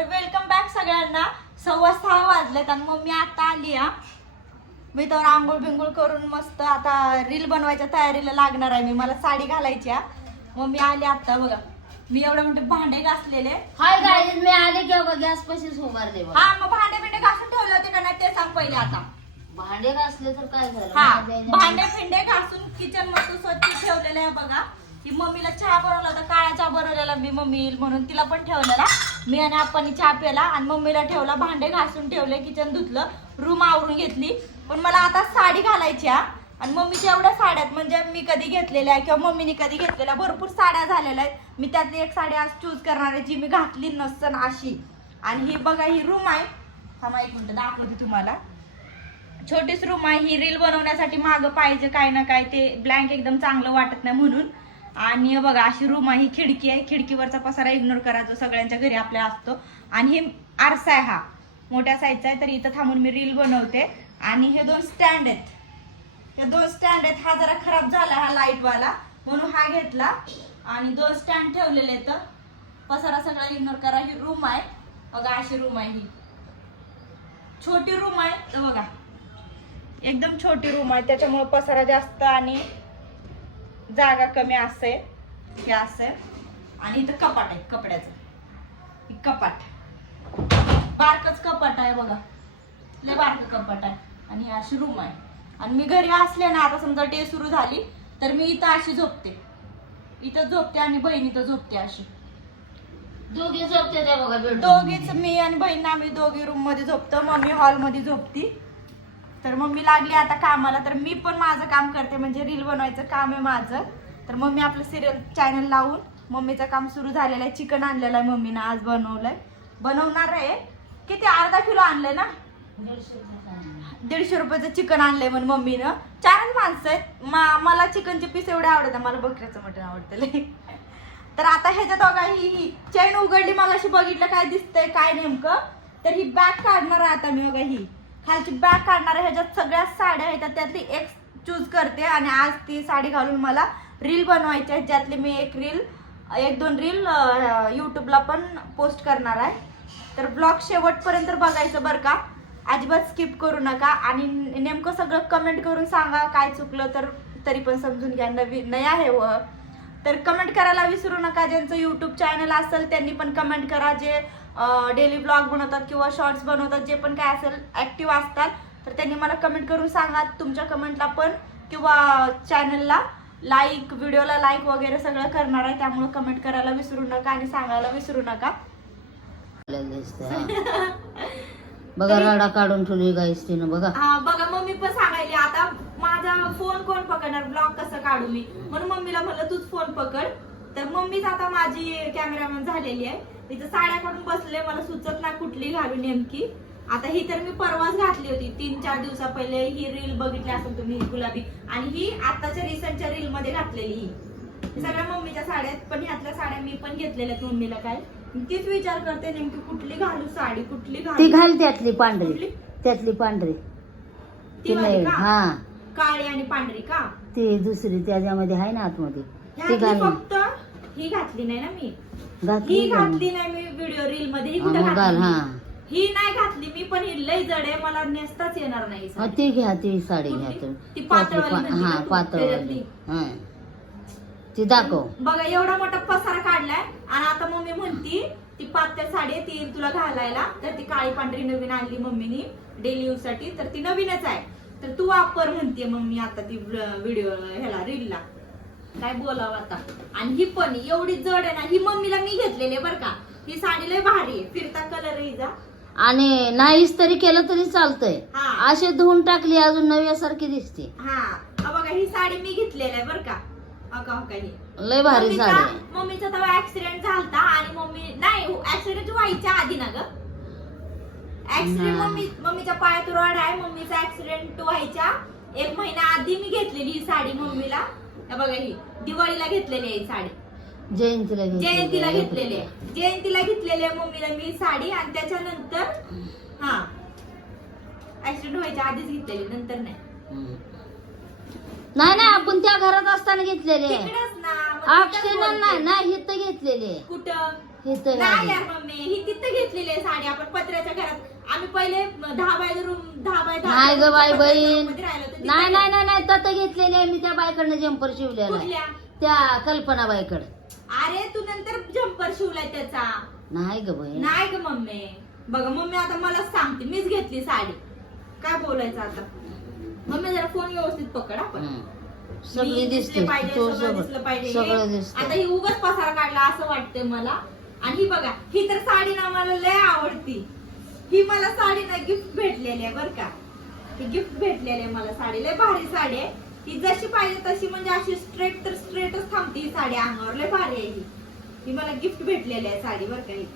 तर welcome back सगळ्यांना. सव्वा सहा वाजलेत आणि मम्मी आता आली हा. मी तर आंघोळ बिंघोळ करून मस्त आता रील बनवायच्या तयारीला लागणार आहे मी. मला साडी घालायची हा. मम्मी आली आता बघा. मी एवढे मोठे भांडे घासलेले. हाय गाईज मी आले की बघा गॅस पाशीच उभारले बघा. हा मग भांडे बिंडे घासून ठेवले होते का नाही ते सांग पहिले आता. भांडे घासले तर काय झालं? हा भांडे- भांडे फिंडे घासून किचन मस्त स्वच्छ ठेवलेले आहे बघा. की मम्मीला चहा बनवला होता काळा चहा बनवलेला मी मम्मी येईल म्हणून तिला पण ठेवलेला. मी आणि आपण चहा प्याला आणि मम्मीला ठेवला भांडे घासून ठेवले किचन धुतलं रूम आवरून घेतली. पण मला आता साडी घालायची हा. आणि मम्मीच्या एवढ्या साड्यात म्हणजे मी कधी घेतलेल्या आहे किंवा मम्मीने कधी घेतलेल्या भरपूर साड्या झालेल्या आहेत. मी त्यातली एक साडी आज चूज करणार आहे जी मी घातली नसन अशी. आणि ही बघा ही रूम आहे. हा एक म्हणतो दाखवते तुम्हाला. छोटीच रूम आहे ही रील बनवण्यासाठी मागं पाहिजे काय ना काय ते ब्लँक एकदम चांगलं वाटत नाही म्हणून. आणि बघा अशी रूम आहे ही खिडकी आहे. खिडकीवरचा पसारा इग्नोर करा जो सगळ्यांच्या घरी आपल्या असतो. आणि हे आरसा आहे हा. मोठ्या साईजचा आहे तर इथं थांबून मी रील बनवते. आणि हे दोन स्टँड आहेत. हे दोन स्टँड आहेत. हा जरा खराब झाला हा लाईटवाला म्हणून हा घेतला. आणि दोन स्टँड ठेवलेले आहेत. पसारा सगळा इग्नोर करा. ही रूम आहे. बघा अशी रूम आहे ही. छोटी रूम आहे. तर बघा. एकदम छोटी रूम आहे. त्याच्यामुळे पसारा जास्त आणि जागा कमी असते हे असं. आणि इथं कपाट आहे कपड्याचं. हे कपाट. बारकच कपाट आहे बघा. लय बारक कपाट आहे. आणि ही अशी रूम आहे. आणि मी घरी असले ना आता समजा डे सुरू झाली तर मी इथं अशी झोपते. इथं झोपते आणि बहीण इथं झोपते अशी. दोघे झोपते ते बघा दोघीच मी आणि बहीण आम्ही दोघी रूममध्ये झोपतो. मम्मी हॉलमध्ये झोपती. तर मम्मी लागली आता कामाला तर मी पण माझं काम करते म्हणजे रील बनवायचं काम आहे माझं. तर मम्मी आपलं सिरियल चॅनल लावून मम्मीचं काम सुरू झालेलं आहे. चिकन आणलेलं आहे मम्मीनं आज बनवलंय. बनवणार आहे. किती अर्धा किलो आणलंय ना? दीडशे रुपयाचं चिकन आणलंय म्हणून मम्मीनं. चारच माणसं आहेत. मा- मला चिकनचे पीस एवढे आवडतात. मला बकऱ्याचं मटण आवडतं तर आता ह्याच्यात अगा ही ही चैन उघडली. मग अशी बघितलं काय दिसतंय काय नेमकं. तर ही बॅग काढणार आहे आता मी बघा ही. खालची बॅग काढणार आहे ह्याच्यात सगळ्या साड्या आहेत तर त्यातली एक चूज करते आणि आज ती साडी घालून मला रील बनवायची आहे ज्यातली मी एक रील एक दोन रील यूट्यूबला पण पोस्ट करणार आहे. तर ब्लॉग शेवटपर्यंत बघायचं बरं का. अजिबात स्किप करू नका आणि नेमकं सगळं कमेंट करून सांगा काय चुकलं तर तरी पण समजून घ्या. नवी नाही आहे व तर कमेंट करायला विसरू नका. ज्यांचं यूट्यूब चॅनल असेल त्यांनी पण कमेंट करा. जे डेली ब्लॉग बनवतात किंवा शॉर्ट्स बनवतात जे पण काय असेल ॲक्टिव्ह असतात तर त्यांनी मला कमेंट करून सांगा. तुमच्या कमेंटला पण किंवा चॅनलला लाईक व्हिडिओला लाईक वगैरे सगळं करणार आहे. त्यामुळे कमेंट करायला विसरू नका आणि सांगायला विसरू नका. बघा राडा काढून ठेवली गाईस तिनं बघा. हा बघा मम्मी पण सांगायली आता माझा फोन कोण पकडणार? ब्लॉग कसं काढू मी? म्हणून मम्मीला म्हणलं तूच फोन पकड. तर मम्मीच आता माझी कॅमेरामॅन झालेली आहे. तिथं साड्या काढून बसले मला सुचत नाही कुठली घालू नेमकी. आता ही तर मी परवाच घातली होती. तीन चार दिवसा पहिले ही रील बघितली असेल तुम्ही गुलाबी. आणि ही आताच्या रिसेंटच्या रील मध्ये घातलेली ही ही. सगळ्या मम्मीच्या साड्या आहेत पण ह्यातल्या साड्या मी पण घेतलेल्या आहेत मम्मीला काय. तीच विचार करते नेमकी कुठली घालू साडी कुठली ती घालू घाल त्यातली पांढरी. कुठली? त्यातली पांढरी. ती ती वाली नाही का? हा. काळी आणि पांढरी का? ती दुसरी त्याच्यामध्ये आहे ना आतमध्ये. ती ह्यातली घाल फक्त ही घातली नाही ना मी. घातली ही का मग? घातली नाही मी व्हिडिओ रील मध्ये. ही हा, कुठं मग घाल घातली हा. ही नाही घातली मी पण ही लई जड आहे. मला नेसताच येणार नाही ही हा, साडी. ती घ्या ती साडी घ्या कुठली? तुम्ही ती त्यातली पातळवाली पा- म्हणते हा का तू? पातळवाली. त्याच्यातली? हा. ती दाखव. बघा एवढा मोठा पसारा काढलाय. आणि आता मम्मी म्हणती ती पातळ साडी आहे ती तुला घालायला. तर ती काळी पांढरी नवीन आणली मम्मीनी डेली यूजसाठी. तर ती नवीनच आहे. तर तू वापर म्हणते मम्मी आता ती व्हिडिओ ह्याला रीलला काय बोलावं आता? आणि ही पण एवढी जड आहे ना ही मम्मीला मी घेतलेली आहे बरं का. ही साडी लय भारी आहे. फिरता कलर हिचा. आणि नाहीच तरी केलं तरी चालतंय. हा. असे धुवून टाकली अजून नव्यासारखी दिसते. हा बघा ही साडी मी घेतलेली आहे बरं का. ही लय भारी मम्मीचा साडी आहे. मम्मीचा तेव्हा ऍक्सिडेंट झालता आणि मम्मी नाही ऍक्सिडेंट व्हायच्या आधी ना ग ऍक्सिडेंट. मम्मी मम्मीच्या पायात रोड आहे मम्मीचा ऍक्सिडेंट व्हायच्या एक महिना आधी मी घेतलेली ही साडी मम्मीला हे बघा ही दिवाळीला घेतलेली आहे ही साडी जयंतीला घेतलेली जयंतीला आहे. घेतलेली आहे जयंतीला घेतलेली आहे मम्मीला मी साडी आणि त्याच्यानंतर हा ऍक्सिडेंट व्हायच्या आधीच घेतलेली नंतर नाही हम्म. नाही नाही आपण त्या घरात असताना घेतलेले. तिकडेच ना मग नाही बोलते. नाही इथं घेतलेले. कुठं? हे नाही मम्मी ही तिथं घेतलेली आहे साडी. आपण पत्र्याच्या घरात आम्ही पहिले दहा बाय रूम दहा बाय दहा नाही ग बाई बहीण. नाही नाही नाही नाही तत घेतलेली मी त्या बायकडनं जम्पर शिवलेला. आहे. कुठल्या? त्या कल्पना बाईकड. अरे तू नंतर जम्पर शिवलाय त्याचा. नाही ग बहीण नाही ग मम्मी. बघा मम्मी आता मलाच सांगते मीच घेतली साडी. काय बोलायचं आता? मम्मी जरा फोन व्यवस्थित पकड आपण. सगळी दिसते पाहिजे, तू सगळं दिसत आता ही उगाच पसारा काढला असं वाटतंय मला. आणि ही बघा ही तर साडी ना मला लय आवडती. ही मला साडी ना गिफ्ट भेटलेली आहे बर का. ही गिफ्ट भेटलेली आहे मला साडी. लय भारी साडी आहे. ही जशी पाहिजे तशी म्हणजे अशी स्ट्रेट तर स्ट्रेटच थांबते ही साडी अंगावर. लय भारी आहे ही. ही मला गिफ्ट भेटलेली आहे साडी बर का ही.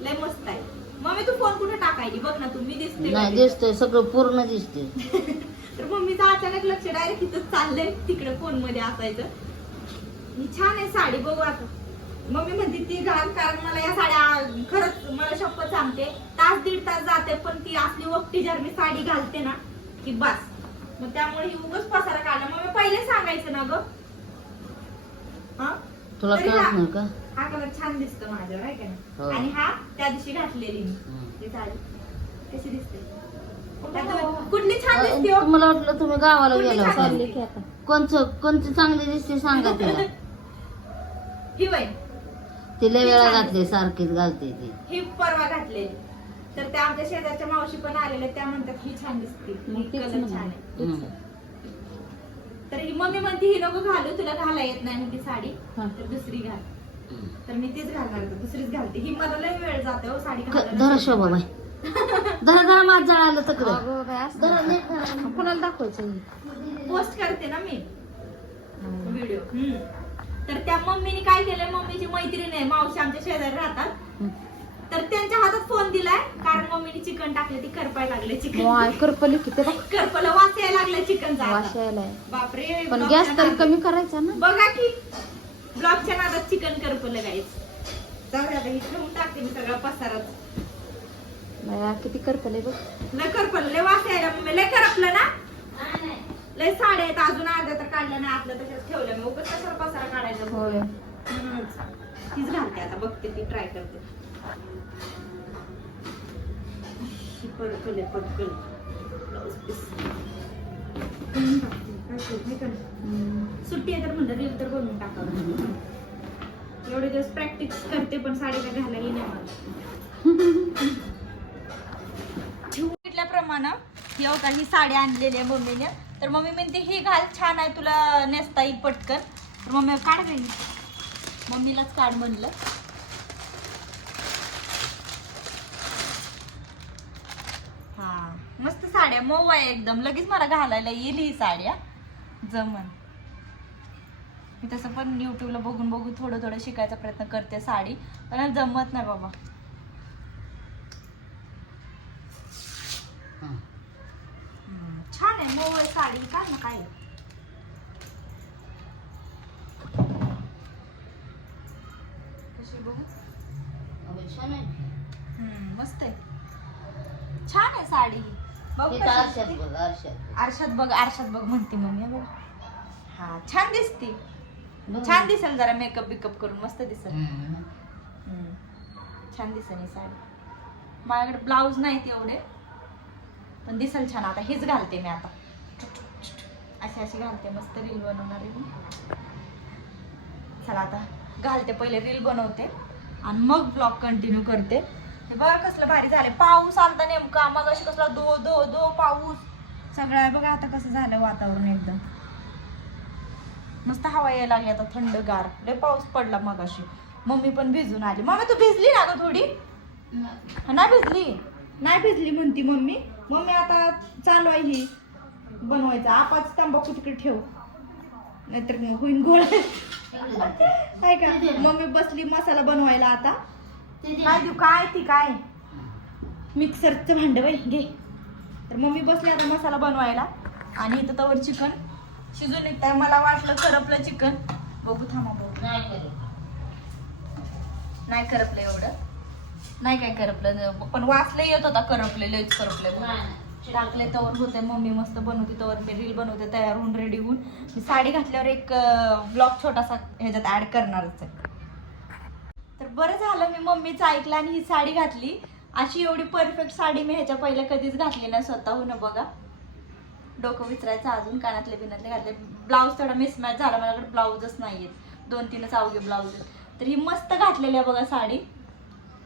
लय मस्त आहे. मम्मी तू फोन कुठे टाकायची? बघ ना तू मी दिसते नाही? दिसतंय सगळं पूर्ण दिसते तर मम्मीचं अचानक लक्ष डायरेक्ट तिथं चाललंय तिकडे फोनमध्ये असायचं. ही छान आहे साडी बघू आता. मम्मी म्हणते ती घाल कारण मला या साड्या खरंच मला शपथ सांगते. तास दीड तास जाते पण ती असली वक्ती जर मी साडी घालते ना की बस. मग त्यामुळे ही उगाच पसारा काढला. मग मी पहिले सांगायचं ना ग. हा? तुला तरी कळत नाही का हा कलर छान दिसतो माझ्यावर आहे का हो. आणि हा त्या दिवशी घातलेली मी. ही कशी दिसते? त्यात कुठली छान दिसते हो? तुम्हाला वाटलं तुम्ही गावाला गेला की आता? कोणचं कोणती चांगली दिसते सांगा तिला ही वय. ती लय वेळा घातली सारखीच घालते ती. ही परवा घातलेली. तर त्या आमच्या शेजारच्या मावशी पण आलेल्या त्या म्हणतात ही छान दिसते. ही कलर छान आहे. हम्म. तर ही मम्मी म्हणते ही नको घालू तुला घाला येत नाही म्हणते साडी. तर दुसरी घाल. तर मी तीच घालणार होते, दुसरीच घालते. ही मला लय वेळ जाते हो साडी घालायला. धरा शोभा बाई. धरा धरा माझ जळालं तकडं. धरा नीट धरा. कोणाला दाखवायचं पोस्ट करते ना मी. व्हिडिओ. तर त्या मम्मीने काय केलंय? मम्मीची मैत्रीण आहे मावशी आमच्या शेजारी राहतात. हम्म. तर त्यांच्या हातात फोन दिलाय कारण मम्मीने चिकन टाकले ती करपाय लागले चिकन. वाय करपली किती बघ करपला वास यायला लागला वास यायलाय बापरे पण गॅस तरी कमी करायचा ना? बघा की ब्लॉकच्या नादात चिकन करपलं गाईच जाऊ आता इथे ठेवून टाकते मी सगळं पसारात बाया, किती करपले बघ. लय करपलं लय वास यायला मम्मी लय करपलं ना? लय साड्या आहेत अजून अर्ध्या तर काढल्या नाही आतलं तशाच ठेवलं मी उगाच कशाला पसारा काढायचा होय. तीच घालते आता बघते ती ट्राय करते. ही परकल piece. बनवून टाकते, सुट्टी आहे तर म्हणलं रील तर बनवून टाकावं. एवढे दिवस प्रॅक्टिस करते पण साडीला घालाही नाही मला. सांगितल्याप्रमाणे ही होता ही साडी आणलेली आहे मम्मीने. तर मम्मी म्हणते ही घाल छान आहे तुला नेसता येईल पटकन. तर मम्मी काढ मम्मीलाच काढ म्हणलं हा मस्त साड्या मऊ आहे एकदम. लगेच मला घालायला येईल ही साड्या. जमन मी तसं पण युट्यूबला बघून बघून थोडं थोडं शिकायचा प्रयत्न करते साडी. पण जमत नाही बाबा. छान आहे मऊ आहे साडी. का ना काय कशी बघू अगं छान आहे. हम्म, मस्त आहे छान आहे साडी आरशात. बघ. आरशात बघ आरशात बघ म्हणते मम्मी बघ. हा छान दिसते. बघ. छान दिसेल जरा मेकअप बिकअप करून मस्त दिसेल. हम्म. हम्म. छान दिसेल ही साडी. माझ्याकडे ब्लाऊज नाहीत एवढे पण दिसेल छान. आता हेच घालते मी आता. अशी अशी घालते मस्त रील बनवणार आहे मी. चला आता घालते पहिले रील बनवते. आणि मग ब्लॉग कंटिन्यू करते. हे बघा कसलं भारी झाले पाऊस आलता नेमका. मग अशी कसला दो दो दो पाऊस. सगळं आहे बघा आता कसं झालं वातावरण एकदम. मस्त हवा यायला लागली आता थंडगार. लय पाऊस पडला मग अशी मम्मी पण भिजून आली. मम्मी तू भिजली ना ग थोडी? नाही भिजली? नाही भिजली म्हणती मम्मी. मम्मी आता चालू आहे ही बनवायचं. आपाच तंबाखू तिकडे ठेव. नाहीतर मग होईन गोळ काय का? मम्मी बसली मसाला बनवायला आता. ते दे. काय देऊ काय ती काय? मिक्सरचं भांड बाई घे. तर मम्मी बसली आता मसाला बनवायला. आणि इथं तवर चिकन. शिजून निघताय मला वाटलं करपलं चिकन. बघू थांबा बघू. नाही. नाही करपलं एवढं. नाही काय करपलं पण वाचलं येत होता करपले लयच करपले नाही. टाकले तवर होते मम्मी मस्त बनवते तवर. मी रील बनवते तयार होऊन रेडी होऊन. मी साडी घातल्यावर एक ब्लॉग छोटासा ह्याच्यात ऍड करणारच आहे. बरं झालं मी मम्मीचं ऐकलं आणि ही साडी घातली. अशी एवढी परफेक्ट साडी मी ह्याच्या पहिले कधीच घातली नाही स्वतःहून बघा. डोकं विचारायचं अजून कानातले बिनातले घातले. ब्लाऊज थोडा मिसमॅच झाला माझ्याकडे ब्लाऊजच नाही आहेत दोन तीनच अवघे ब्लाऊज आहेत. तर ही मस्त घातलेली आहे बघा साडी.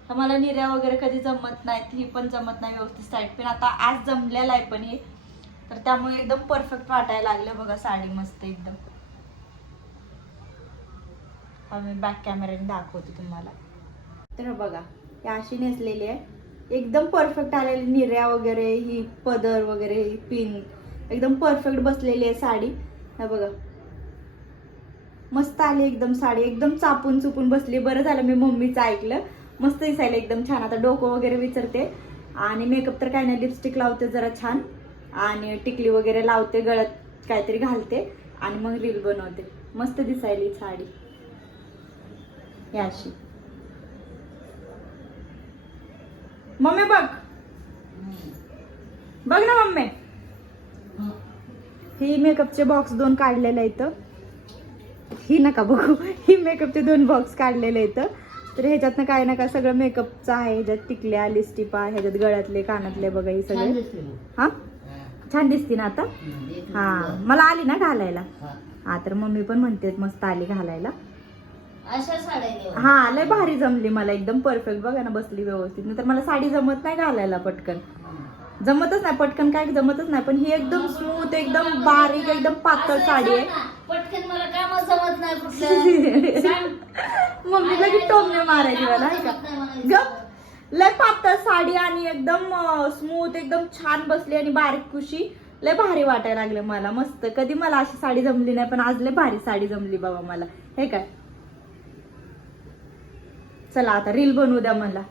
तर मला निर्या वगैरे कधी जमत नाहीत ही पण जमत नाही व्यवस्थित साईड पण आता आज जमलेलं आहे पण हे. तर त्यामुळे एकदम परफेक्ट वाटायला लागलं बघा साडी मस्त एकदम. हा मी बॅक कॅमेऱ्याने दाखवते तुम्हाला. तर बघा ही अशी नेसलेली आहे. एकदम परफेक्ट आलेली निर्या वगैरे ही पदर वगैरे ही पिन एकदम परफेक्ट बसलेली आहे साडी. हा बघा. मस्त आली एकदम साडी. एकदम चापून चुपून बसली. बरं झालं मी मम्मीचं ऐकलं. मस्त दिसायला एकदम छान. आता डोकं वगैरे विचारते. आणि मेकअप तर काय नाही लिपस्टिक लावते जरा छान. आणि टिकली वगैरे लावते गळ्यात काहीतरी घालते. आणि मग रील बनवते. मस्त दिसायली साडी. ही अशी मम्मी बघ. बघ ना मम्मी. ही मेकअपचे बॉक्स दोन काढलेले आहेत. ही नका बघू. ही मेकअपचे दोन बॉक्स काढलेले आहेत. तर ह्याच्यातनं काय नका सगळं मेकअपचं आहे. ह्याच्यात टिकल्या लिस्टिपा ह्याच्यात गळ्यातले कानातले बघा हे सगळे. हा? छान दिसते ना आता? हा. मला आली ना घालायला. हा. तर मम्मी पण म्हणते मस्त आली घालायला. अशा साड्या घेऊ. हा लय भारी जमली मला एकदम परफेक्ट बघा ना बसली व्यवस्थित. नंतर मला साडी जमत नाही घालायला पटकन. जमतच नाही पटकन काय जमतच नाही पण ही एकदम स्मूथ एकदम बारीक एकदम पातळ साडी आहे. पटकन मला काम जमत नाही. मम्मीला की टोमणे मारायची मला. गप. लय पातळ साडी आणि एकदम स्मूथ एकदम छान बसली आणि बारीक कुशी. लय भारी वाटायला लागलं मला मस्त. कधी मला अशी साडी जमली नाही पण आज लय भारी साडी जमली बाबा मला. हे काय? चला आता रील बनवू द्या मला.